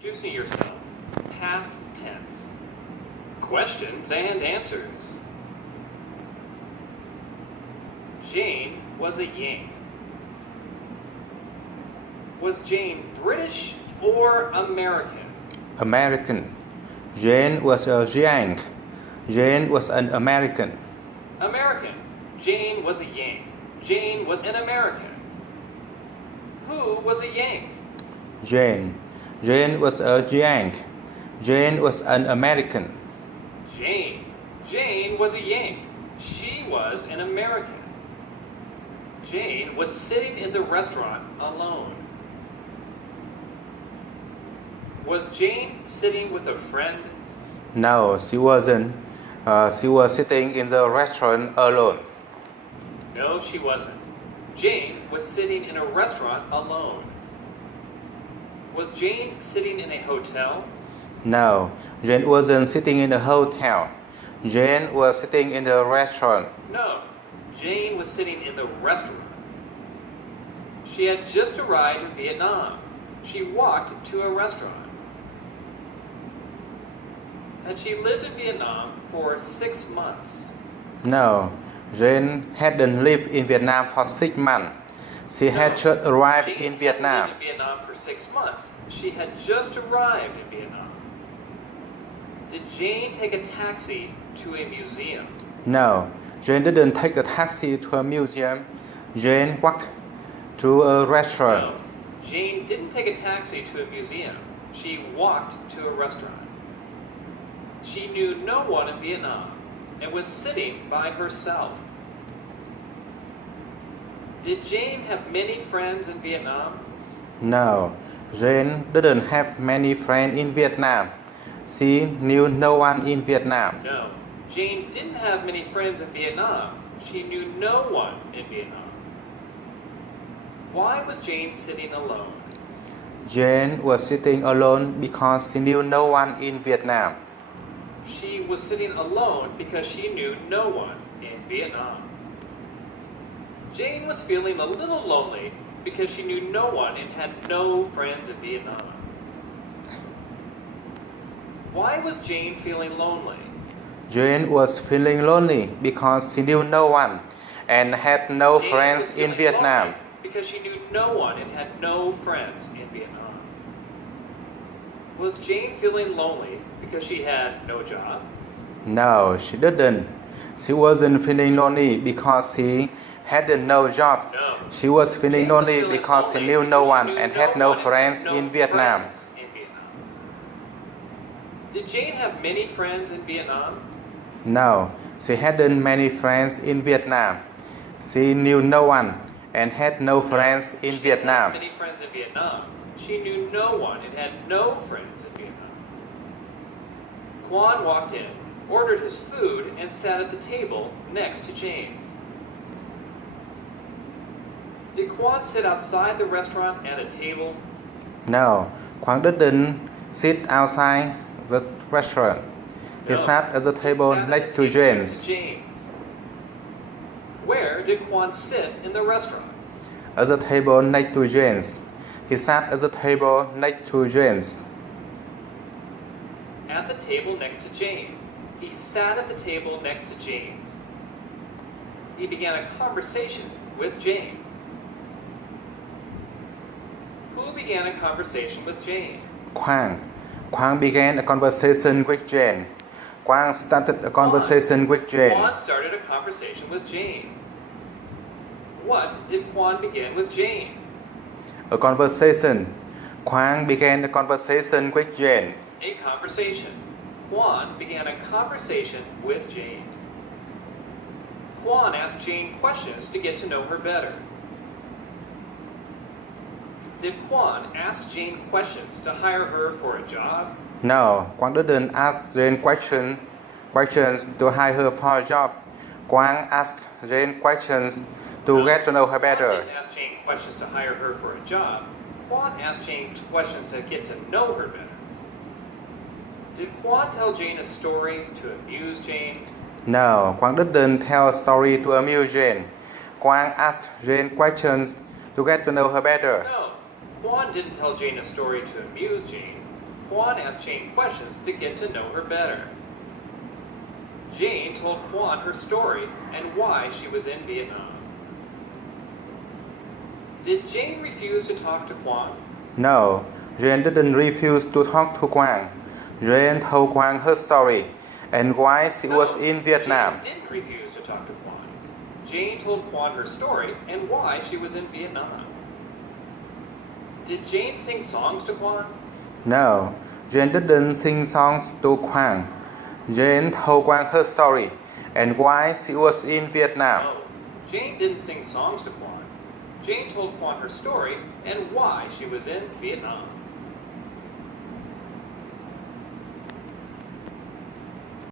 Introducing yourself. Past tense. Questions and answers. Jane was a Yank. Was Jane British or American? American. Jane was a Yank. Jane was an American. American. Jane was a Yank. Jane was an American. Who was a Yank? Jane. Jane was a Yank. Jane was an American. Jane. Jane was a Yank. She was an American. Jane was sitting in the restaurant alone. Was Jane sitting with a friend? No, she wasn't. She was sitting in the restaurant alone. No, she wasn't. Jane was sitting in a restaurant alone. Was Jane sitting in a hotel? No, Jane wasn't sitting in a hotel. Jane was sitting in the restaurant. No, Jane was sitting in the restaurant. She had just arrived in Vietnam. She walked to a restaurant. Had she lived in Vietnam for 6 months? No, Jane hadn't lived in Vietnam for 6 months. She had just arrived Jane in Vietnam. hadn't lived in Vietnam for 6 months. She had just arrived in Vietnam. Did Jane take a taxi to a museum? No, Jane didn't take a taxi to a museum. Jane walked to a restaurant. No, Jane didn't take a taxi to a museum. She walked to a restaurant. She knew no one in Vietnam and was sitting by herself. Did Jane have many friends in Vietnam? No, Jane didn't have many friends in Vietnam. She knew no one in Vietnam. No, Jane didn't have many friends in Vietnam. She knew no one in Vietnam. Why was Jane sitting alone? Jane was sitting alone because she knew no one in Vietnam. She was sitting alone because she knew no one in Vietnam. Jane was feeling a little lonely because she knew no one and had no friends in Vietnam. Why was Jane feeling lonely? Jane was feeling lonely because she knew no one and had no Jane friends was in feeling Vietnam. lonely because she knew no one and had no friends in Vietnam. Was Jane feeling lonely because she had no job? No, she didn't. She wasn't feeling lonely because she had no job. No. She was feeling Jane was lonely feeling because she lonely knew no because she one knew and no had no one and friends no in Vietnam. friends in Vietnam. Did Jane have many friends in Vietnam? No, she hadn't many friends in Vietnam. She knew no one and had no friends in She Vietnam. had many friends in Vietnam. She knew no one and had no friends in Vietnam. Quan walked in, ordered his food, and sat at the table next to Jane's. Did Quan sit outside the restaurant at a table? No, Quang didn't sit outside the restaurant. He No. sat at the He table sat at next the to table James. next to Jane's. Where did Quan sit in the restaurant? At the table next to James. He sat at the table next to James. At the table next to Jane. He sat at the table next to Jane's. He began a conversation with Jane. Who began a conversation with Jane? Quang. Quang began a conversation with Jane. Quang started a conversation with Jane. Quan started a conversation with Jane. What did Quan begin with Jane? A conversation. Quang began a conversation with Jane. A conversation. Quan began a conversation with Jane. Quan asked Jane questions to get to know her better. Did Quan ask Jane questions to hire her for a job? No, Quang didn't ask Jane questions to hire her for a job. Quang asked Jane questions to get to know her Quan better. didn't ask Jane questions to hire her for a job. Quan asked Jane questions to get to know her better. Did Quan tell Jane a story to amuse Jane? No, Quang didn't tell a story to amuse Jane. Quang asked Jane questions to get to know her better. No, Quan didn't tell Jane a story to amuse Jane. Quan asked Jane questions to get to know her better. Jane told Quan her story and why she was in Vietnam. Did Jane refuse to talk to Quan? No, Jane didn't refuse to talk to Quang. Jane told Quang her story and why she was in Vietnam. Jane didn't refuse to talk to Quan. Jane told Quan her story and why she was in Vietnam. Did Jane sing songs to Quan? No, Jane didn't sing songs to Quang. Jane told Quang her story and why she was in Vietnam. No, Jane didn't sing songs to Quan. Jane told Quan her story and why she was in Vietnam.